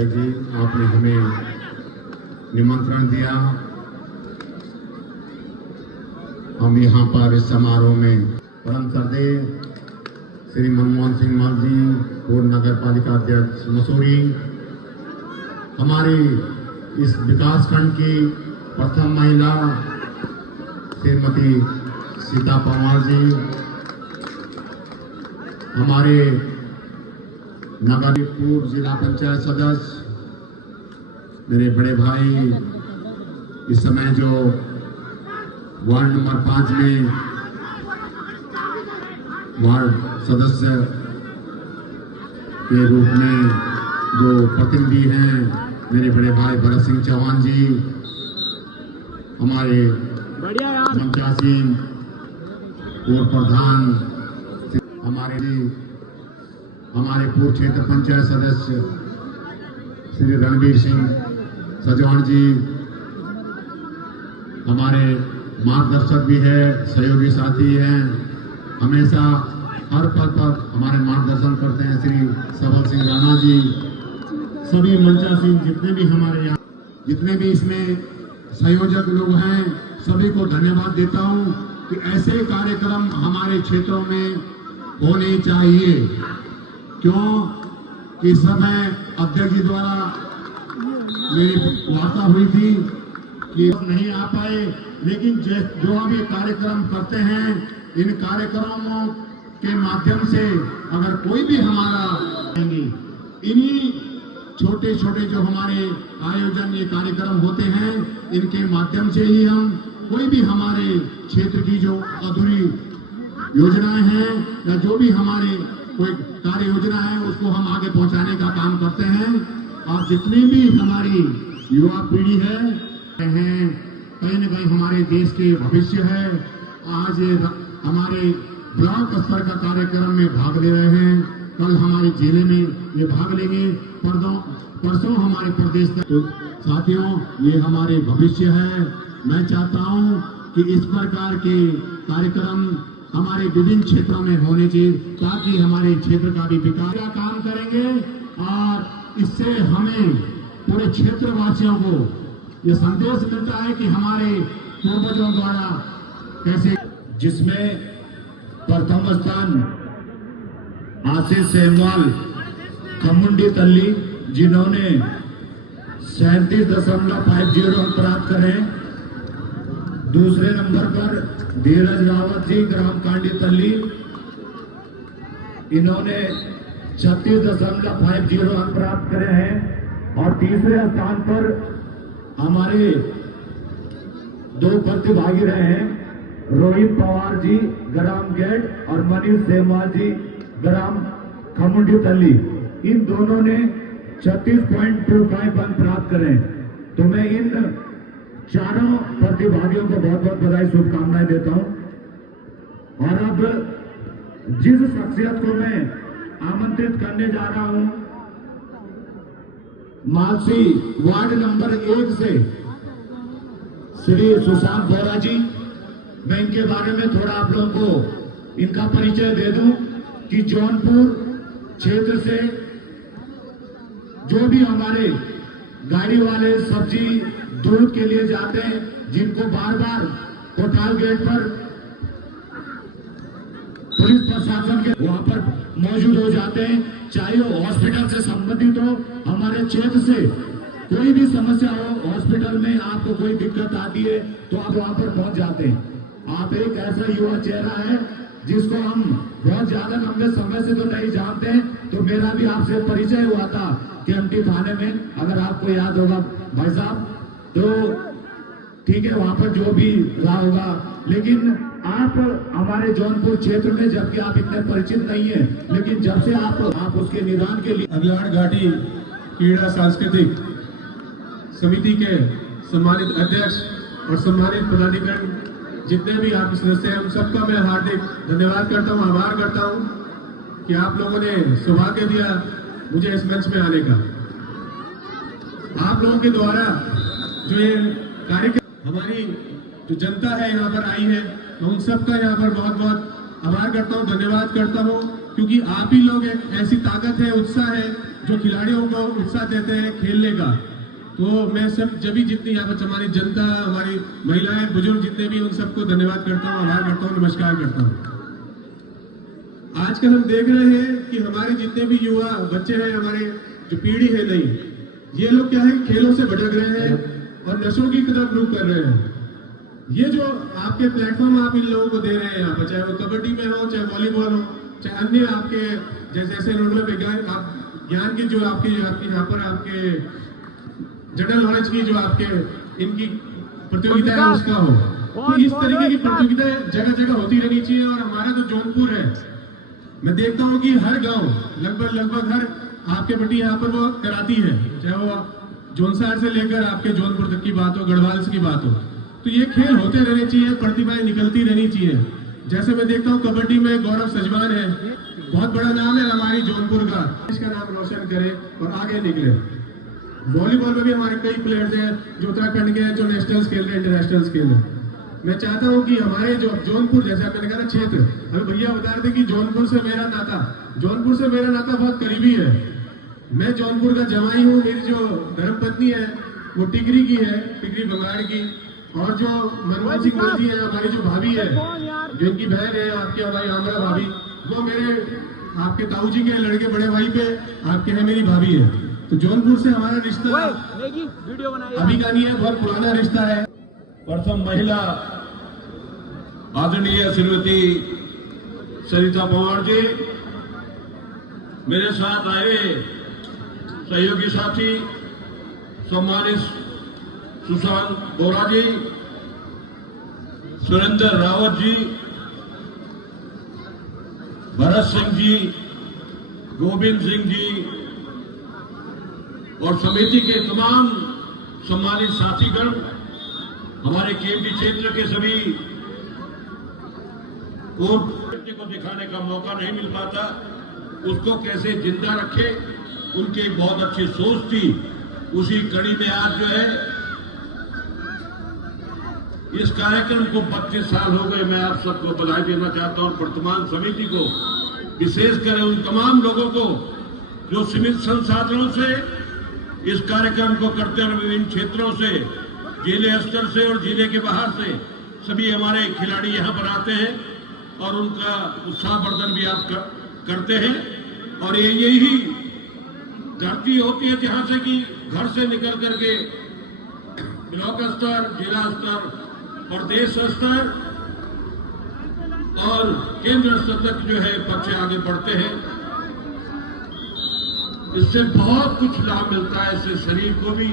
अध्यक्ष जी, आपने हमें निमंत्रण दिया। हम यहाँ पर इस समारोह में परम श्रद्धेय श्री मनमोहन सिंह माल जी, पूर्व नगर पालिका अध्यक्ष मसूरी, हमारे इस विकास खंड की प्रथम महिला श्रीमती सीता पंवार जी, हमारे नगर पूर्व जिला पंचायत सदस्य मेरे बड़े भाई, इस समय जो वार्ड नंबर 5 में वार्ड सदस्य के रूप में जो प्रतिनिधि हैं, मेरे बड़े भाई भरत सिंह चौहान जी, हमारे मंचासीन पूर्व प्रधान, हमारे पूर्व क्षेत्र पंचायत सदस्य श्री रणवीर सिंह सजवान जी, हमारे मार्गदर्शक भी है, सहयोगी साथी हैं, हमेशा हर पल पर हमारे मार्गदर्शन करते हैं श्री सबल सिंह राणा जी, सभी मंचासीन जितने भी हमारे यहाँ, जितने भी इसमें संयोजक लोग हैं, सभी को धन्यवाद देता हूँ कि ऐसे कार्यक्रम हमारे क्षेत्रों में होने चाहिए। क्यों? इस समय अध्यक्ष जी द्वारा मेरी वार्ता हुई थी कि नहीं आ पाए, लेकिन जो हम ये कार्यक्रम करते हैं, इन कार्यक्रमों के माध्यम से अगर कोई भी हमारा इन्हीं छोटे छोटे जो हमारे आयोजन ये कार्यक्रम होते हैं, इनके माध्यम से ही हम कोई भी हमारे क्षेत्र की जो अधूरी योजनाएं हैं या जो भी हमारे कोई कार्य योजना है, उसको हम आगे पहुंचाने का काम करते हैं। और जितनी भी हमारी युवा पीढ़ी है, कहीं न कहीं हमारे देश के भविष्य है। आज हमारे ब्लॉक स्तर का कार्यक्रम में भाग ले रहे हैं, कल हमारे जिले में ये भाग लेंगे, परसों हमारे प्रदेश के साथियों, ये हमारे भविष्य है। मैं चाहता हूँ कि इस प्रकार के कार्यक्रम हमारे विभिन्न क्षेत्रों में होने चाहिए, ताकि हमारे क्षेत्र का भी विकास का काम करेंगे और इससे हमें पूरे क्षेत्रवासियों को ये संदेश मिलता है कि हमारे पूर्वजों द्वारा कैसे, जिसमें प्रथम स्थान आशीष सेमवाल खमुंडी तल्ली, जिन्होंने 37.50 अंक प्राप्त करे। दूसरे नंबर पर धीरज रावत जी ग्राम कांडी तल्ली, इन्होंने 36.50 अंक प्राप्त करे हैं। और तीसरे स्थान पर हमारे 2 प्रतिभागी रहे हैं, रोहित पवार जी ग्राम गेट और मनीष सेमवाल जी ग्राम खमुंडी तल्ली। इन दोनों ने 36.25 अंक प्राप्त करे। तो मैं इन चारों प्रतिभागियों को बहुत बहुत बधाई, शुभकामनाएं देता हूं। और अब जिस शख्सियत को मैं आमंत्रित करने जा रहा हूं, मालसी वार्ड नंबर 1 से श्री सुशांत बोरा जी, मैं इनके बारे में थोड़ा आप लोगों को इनका परिचय दे दूं कि जौनपुर क्षेत्र से जो भी हमारे गाड़ी वाले सब्जी दूध के लिए जाते हैं, जिनको बार बार कोटाल गेट पर पुलिस प्रशासन के वहां पर मौजूद हो जाते हैं, चाहे वो हॉस्पिटल से संबंधित हो, हमारे क्षेत्र से कोई भी समस्या हो, हॉस्पिटल में आपको कोई दिक्कत आती है तो आप वहां पर पहुंच जाते हैं। आप एक ऐसा युवा चेहरा है जिसको हम बहुत ज्यादा लंबे समय से तो नहीं जानते हैं, तो मेरा भी आपसे परिचय हुआ था केएमटी थाने में, अगर आपको याद होगा भाई साहब। तो ठीक है, वहां पर जो भी रहा होगा, लेकिन आप हमारे जौनपुर क्षेत्र में, जबकि आप इतने परिचित नहीं है, लेकिन जब से आप उसके निदान के लिए अगलाड़ घाटी क्रीड़ा सांस्कृतिक समिति के सम्मानित अध्यक्ष और सम्मानित पदाधिकारी जितने भी आप सदस्य हैं, उन सबका मैं हार्दिक धन्यवाद करता हूं, आभार करता हूं कि आप लोगों ने सौभाग्य दिया मुझे इस मंच में आने का। आप लोगों के द्वारा जो ये कार्यक्रम, हमारी जो जनता है यहाँ पर आई है, मैं उन सबका यहाँ पर बहुत बहुत आभार करता हूँ, धन्यवाद करता हूँ, क्योंकि आप ही लोग एक ऐसी ताकत है, उत्साह है जो खिलाड़ियों को उत्साह देते हैं खेलने का। तो मैं सब जितनी यहाँ पर हमारी जनता, हमारी महिलाएं, बुजुर्ग जितने भी, उन सबको धन्यवाद करता हूँ, आभार करता हूँ, नमस्कार करता हूँ। आजकल हम देख रहे हैं कि हमारे जितने भी युवा बच्चे हैं, हमारे जो पीढ़ी है नई, ये लोग क्या है, खेलों से भटक रहे हैं और नशों की तरफ रुख कर रहे हैं। ये जो आपके प्लेटफॉर्म आप इन लोगों को दे रहे हैं यहाँ पर, चाहे वो कबड्डी में हो, चाहे वॉलीबॉल हो, चाहे अन्य आपके जैसे आप ज्ञान की जो आपकी यहाँ पर आपके जनरल नॉलेज की जो आपके इनकी प्रतियोगिता है उसका हो, तो इस तरीके की प्रतियोगिताएं जगह जगह होती रहनी चाहिए। और हमारा जो जौनपुर है, मैं देखता हूँ कि हर गांव लगभग हर आपके पट्टी यहाँ पर वो कराती है, चाहे वो जोनसार से लेकर आपके जौनपुर तक की बात हो, गढ़वाल की बात हो। तो ये खेल होते रहने चाहिए, प्रतिभाएं निकलती रहनी चाहिए। जैसे मैं देखता हूँ कबड्डी में गौरव सजवान है, बहुत बड़ा नाम है हमारी जौनपुर का, इसका नाम रोशन करे और आगे निकले। वॉलीबॉल में भी हमारे कई प्लेयर्स हैं जो उत्तराखंड के हैं, जो नेशनल्स खेल रहे हैं, इंटरनेशनल्स खेल रहे हैं। मैं चाहता हूं कि हमारे जो जौनपुर, जैसे मैंने कहा ना क्षेत्र, अभी भैया बता रहे थे कि जौनपुर से मेरा नाता बहुत करीबी है। मैं जौनपुर का जवाई हूँ, मेरी जो धर्मपत्नी है वो टिकरी की है, टिकरी बंगाड़ की, और जो मनमोहन सिंह जी है, हमारी जो भाभी है, जो इनकी बहन है आपकी, हमारी आमरा भाभी, वो मेरे आपके ताऊ जी के लड़के बड़े भाई पे आपके है मेरी भाभी है। तो जौनपुर से हमारा रिश्ता अभी का नहीं है, बहुत पुराना रिश्ता है। प्रथम महिला आदरणीय श्रीमती सरिता पवार जी, मेरे साथ आए सहयोगी साथी सम्मानित सुशांत बोरा जी, सुरेंद्र रावत जी, भरत सिंह जी, गोविंद सिंह जी और समिति के तमाम सम्मानित साथीगण, हमारे केएमटी क्षेत्र के सभी व्यक्ति को दिखाने का मौका नहीं मिल पाता, उसको कैसे जिंदा रखे, उनकी एक बहुत अच्छी सोच थी। उसी कड़ी में आज जो है इस कार्यक्रम को 25 साल हो गए। मैं आप सबको बधाई देना चाहता हूं, वर्तमान समिति को, विशेषकर उन तमाम लोगों को जो सीमित संसाधनों से इस कार्यक्रम को करते हैं, विभिन्न क्षेत्रों से, जिले स्तर से और जिले के बाहर से सभी हमारे खिलाड़ी यहाँ पर आते हैं और उनका उत्साहवर्धन भी आप करते हैं। और ये यही धरती होती है जहाँ से कि घर से निकल करके ब्लॉक स्तर, जिला स्तर, प्रदेश स्तर और केंद्र स्तर तक जो है बच्चे आगे बढ़ते हैं। इससे बहुत कुछ लाभ मिलता है, इससे शरीर को भी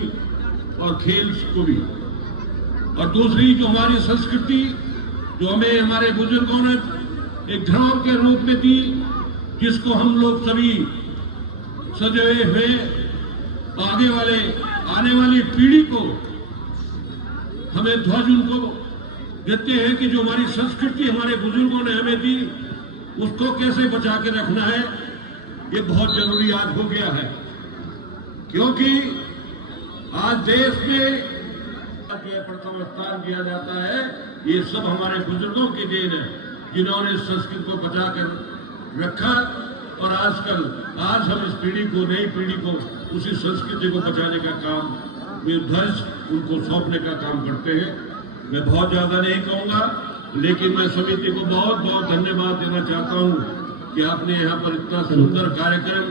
और खेल को भी। और दूसरी जो हमारी संस्कृति, जो हमें हमारे बुजुर्गों ने एक धरोहर के रूप में दी, जिसको हम लोग सभी सजोए हुए आने वाली पीढ़ी को हमें ध्वज उनको देते हैं कि जो हमारी संस्कृति हमारे बुजुर्गों ने हमें दी, उसको कैसे बचा के रखना है, ये बहुत जरूरी आज हो गया है। क्योंकि आज देश में प्रथम स्थान दिया जाता है, ये सब हमारे बुजुर्गों की देन है, जिन्होंने इस संस्कृति को बचा कर रखा। और आज हम इस पीढ़ी को, नई पीढ़ी को उसी संस्कृति को बचाने का काम, ध्वज उनको सौंपने का काम करते हैं। मैं बहुत ज्यादा नहीं कहूंगा, लेकिन मैं समिति को बहुत बहुत धन्यवाद देना चाहता हूं कि आपने यहाँ पर इतना सुंदर कार्यक्रम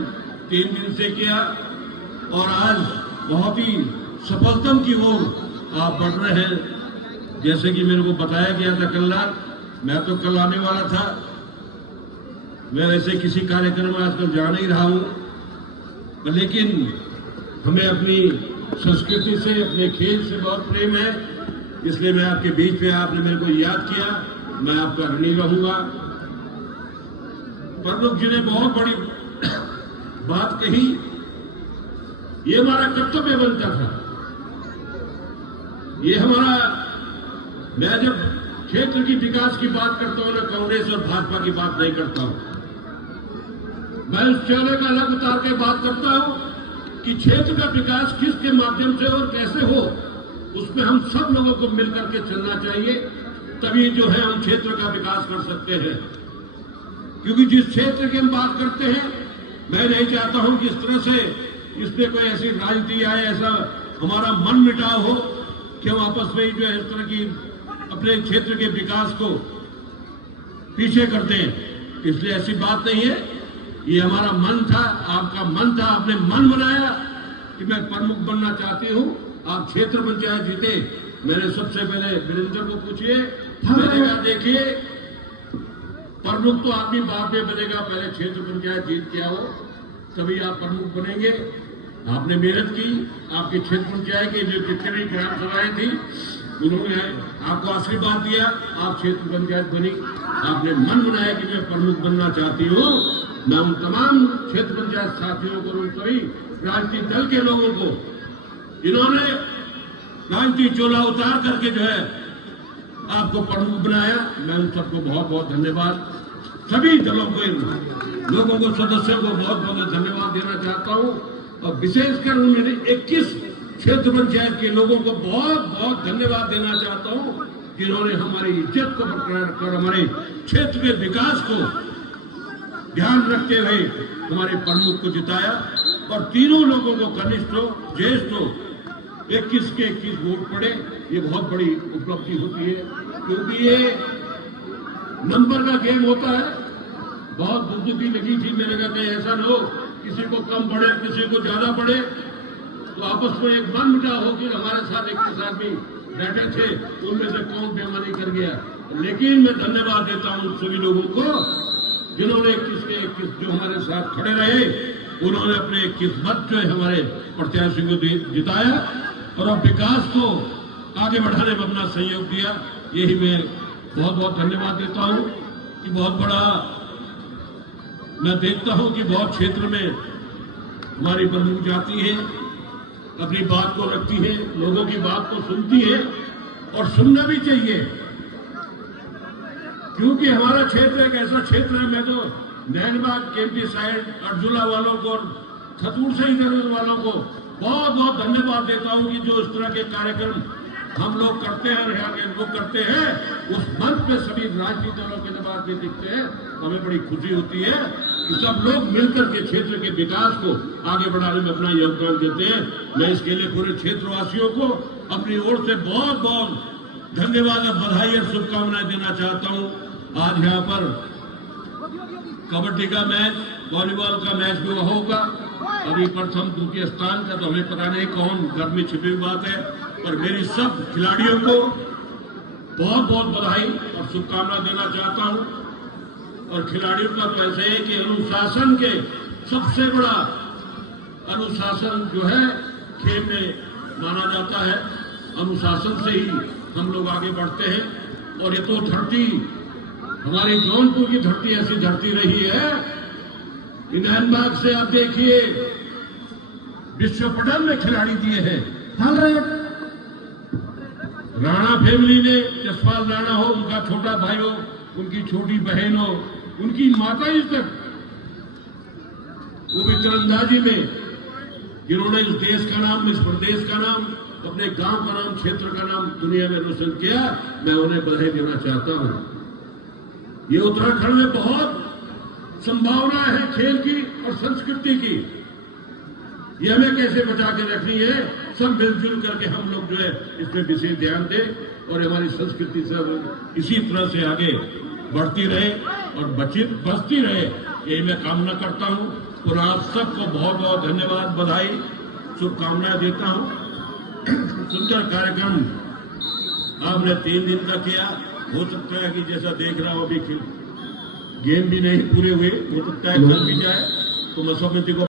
3 दिन से किया और आज बहुत ही सफलतम की ओर आप बढ़ रहे हैं। जैसे कि मेरे को बताया गया था कल रात, मैं तो कल आने वाला था, मैं वैसे किसी कार्यक्रम में आजकल जा नहीं रहा हूं, लेकिन हमें अपनी संस्कृति से, अपने खेल से बहुत प्रेम है, इसलिए मैं आपके बीच में, आपने मेरे को याद किया, मैं आपका ऋणी रहूंगा। प्रमुख जी ने बहुत बड़ी बात कही, ये हमारा कर्तव्य बनता था, ये हमारा, मैं जब क्षेत्र की विकास की बात करता हूं ना, कांग्रेस और भाजपा की बात नहीं करता हूं, मैं उस चेहरे का अलग उतार के बात करता हूं कि क्षेत्र का विकास किसके माध्यम से और कैसे हो, उसमें हम सब लोगों को मिलकर के चलना चाहिए, तभी जो है हम क्षेत्र का विकास कर सकते हैं। क्योंकि जिस क्षेत्र की हम बात करते हैं मैं नहीं चाहता हूं कि इस तरह से इसमें कोई ऐसी राजनीति आए, ऐसा हमारा मन मिटाव हो कि हम आपस में जो है इस तरह की अपने क्षेत्र के विकास को पीछे करते हैं। इसलिए ऐसी बात नहीं है। ये हमारा मन था, आपका मन था, आपने मन बनाया कि मैं प्रमुख बनना चाहती हूं। आप क्षेत्र पंचायत जीते। मैंने सबसे पहले वीरेंद्र को पूछिए, मैंने कहा देखिए प्रमुख तो आदमी बाद में बनेगा, पहले क्षेत्र पंचायत जीत के आओ तभी आप प्रमुख बनेंगे। आपने मेहनत की, आपके क्षेत्र पंचायत के जो जितनी ग्राम सभाएं थी उन्होंने आपको आशीर्वाद दिया, आप क्षेत्र पंचायत बनी। आपने मन बनाया कि मैं प्रमुख बनना चाहती हूँ। मैं उन तमाम क्षेत्र पंचायत साथियों को, उन सभी राजनीतिक दल के लोगों को जिन्होंने राजनीतिक चोला उतार करके जो है आपको प्रमुख बनाया, मैं उन सबको बहुत बहुत धन्यवाद, सभी दलों को, लोगों को, सदस्यों को बहुत बहुत धन्यवाद देना चाहता हूं। और विशेषकर उन 21 क्षेत्र पंचायत के लोगों को बहुत बहुत धन्यवाद देना चाहता हूं जिन्होंने हमारी इज्जत को बरकरार रखकर हमारे क्षेत्र के विकास को ध्यान रखते हुए हमारे प्रमुख को जिताया। और तीनों लोगों को, कनिष्ठ हो, ज्येष्ठ हो, 21 के 21 वोट पड़े। ये बहुत बड़ी उपलब्धि होती है, क्योंकि ये नंबर का गेम होता है। बहुत बुद्धि लगी थी, मैंने कहा कहीं ऐसा न हो किसी को कम पड़े, किसी को ज्यादा पड़े, तो आपस में एक मन मुटाव हो कि हमारे साथ 21 आदमी बैठे थे, उनमें से कौन बेईमानी कर गया। लेकिन मैं धन्यवाद देता हूं उन सभी लोगों को जिन्होंने 21 के 21 जो हमारे साथ खड़े रहे, उन्होंने अपने 21 मत जो है हमारे प्रत्याशी को जिताया और अब विकास को आगे बढ़ाने में अपना सहयोग दिया। यही मैं बहुत बहुत धन्यवाद देता हूं कि बहुत बड़ा मैं देखता हूं कि बहुत क्षेत्र में हमारी प्रमुख जाती है, अपनी बात को रखती है, लोगों की बात को सुनती है और सुनना भी चाहिए, क्योंकि हमारा क्षेत्र एक ऐसा क्षेत्र है। मैं तो नैनबाग, केम्पटी साइड, अर्जुला वालों को और खतूर से इधर वालों को बहुत बहुत धन्यवाद देता हूं कि जो इस तरह के कार्यक्रम हम लोग करते हैं और यहाँ के लोग करते हैं, उस मंच पे सभी राजनीतिक दलों के नवाज में दिखते हैं। हमें बड़ी खुशी होती है कि सब लोग मिलकर के क्षेत्र के विकास को आगे बढ़ाने में अपना योगदान देते हैं। मैं इसके लिए पूरे क्षेत्रवासियों को अपनी ओर से बहुत बहुत धन्यवाद और बधाई और शुभकामनाएं देना चाहता हूं। आज यहाँ पर कबड्डी का मैच, वॉलीबॉल का मैच भी होगा। अभी प्रथम द्वितीय स्थान का तो हमें पता नहीं कौन घर में छिपी हुई बात है, पर मेरी सब खिलाड़ियों को बहुत बहुत बधाई और शुभकामना देना चाहता हूं। और खिलाड़ियों का तो ऐसे है कि अनुशासन के सबसे बड़ा अनुशासन जो है खेल में माना जाता है। अनुशासन से ही हम लोग आगे बढ़ते हैं। और ये तो धरती, हमारी जौनपुर की धरती ऐसी धरती रही है, नैनबाग से आप देखिए विश्व पटल में खिलाड़ी दिए हैं। राणा फैमिली ने, जसपाल राणा हो, उनका छोटा भाई हो, उनकी छोटी बहन हो, उनकी माता जी तक, वो भी तीरंदाजी में, जिन्होंने इस देश का नाम, इस प्रदेश का नाम, अपने गांव का नाम, क्षेत्र का नाम दुनिया में रोशन किया। मैं उन्हें बधाई देना चाहता हूं। ये उत्तराखंड में बहुत संभावना है खेल की और संस्कृति की। ये हमें कैसे बचा के रखनी है, सब मिलजुल करके हम लोग जो है इसमें विशेष ध्यान दें और हमारी संस्कृति सब इसी तरह से आगे बढ़ती रहे और बचती रहे, यही मैं कामना करता हूं। और आप सबको बहुत बहुत धन्यवाद, बधाई, शुभकामनाएं देता हूं। सुंदर कार्यक्रम आपने 3 दिन का किया। हो सकता है कि जैसा देख रहा हूं अभी गेम भी नहीं पूरे हुए, हो सकता है कल भी जाए, तो मैं समिति को